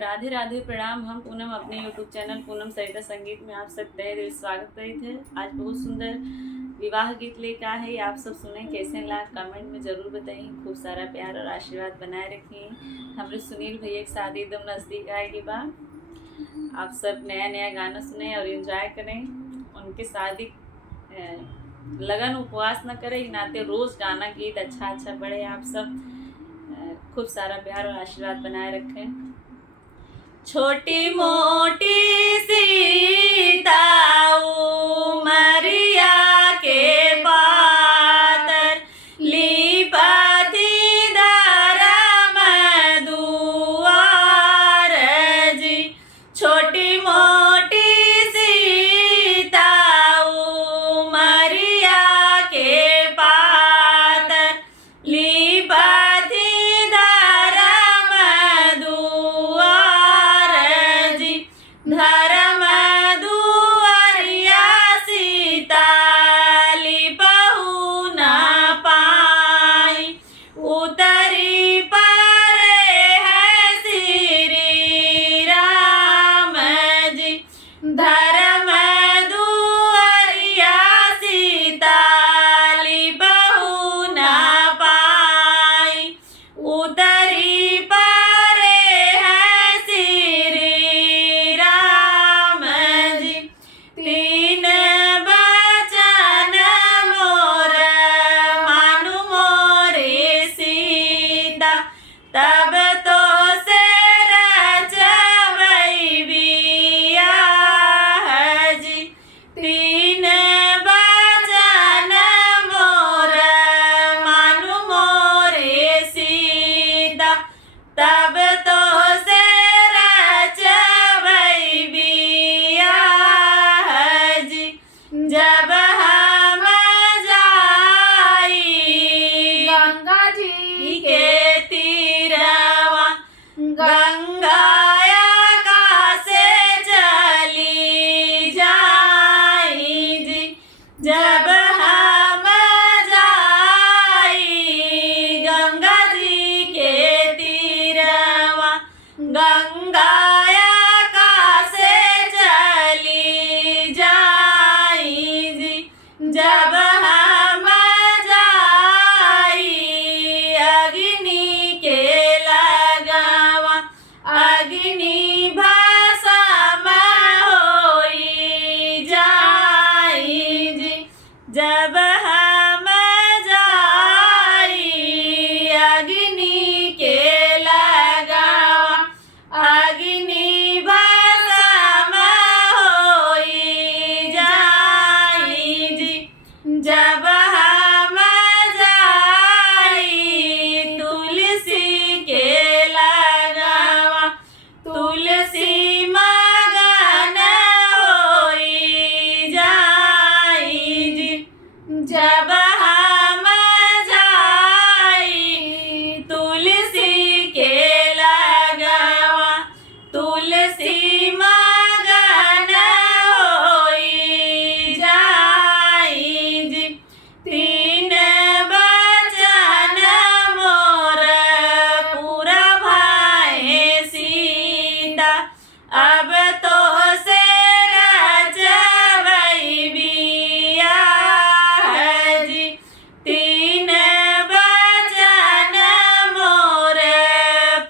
राधे राधे प्रणाम। हम पूनम अपने यूट्यूब चैनल पूनम सरिता संगीत में आप सब तहे दिल स्वागत करते थे। आज बहुत सुंदर विवाह गीत लेकर आए हैं, आप सब सुने कैसे लगा कमेंट में ज़रूर बताइए। खूब सारा प्यार और आशीर्वाद बनाए रखिए। हमारे सुनील भैया की शादी एकदम नज़दीक आएगी बा। आप सब नया नया गाना सुने और एंजॉय करें। उनकी शादी लगन उपवास न करें, नाते रोज़ गाना गीत अच्छा अच्छा पढ़े। आप सब खूब सारा प्यार और आशीर्वाद बनाए रखें। छोटी मोटी सीता उमरिया के पातर लिपति धरम दुआर जी। छोटी मोटी सीता उमरिया के पातर लिपति धरम धरम दुआरिया सीता लिपहु न पाई। उतरी परे है श्री राम जी। धरम दुआरिया सीता लिपहु न पाई। उतरी परे है श्री तीन बचन मोर मानु मोरे सीता। तब तो से रचवई बियाह जी। तीन बचन मोर मानु मोरे सीता। तब तो से रचवई बियाह जब हम जाई गंगा जी के तीरवा। गंगाया का से चली जाई जी। जब हम जाई गंगा जी के तीरवा। गंगाया का से चली जाई जी। जब हम जाई अग्नि के लगावा। अग्नि भस्म होई जाई जी। जब हम जाई अग्नि के लगावा। अग्नि भस्म होई जाई जी। जब हम जाई तुलसी के लगावा। तुलसी मगन होई जाई जी। जब हम जाई तुलसी के लगावा। तुलसी मगन होई जाई जी। तीन बचन मोर पूरा भाए सीता। अब तो से रचवई बियाह जी। तीन बचन मोर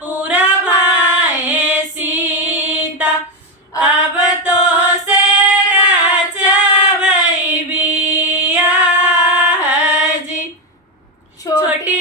पूरा भाए सीता। अब तो से रचवई बियाह जी। छोटी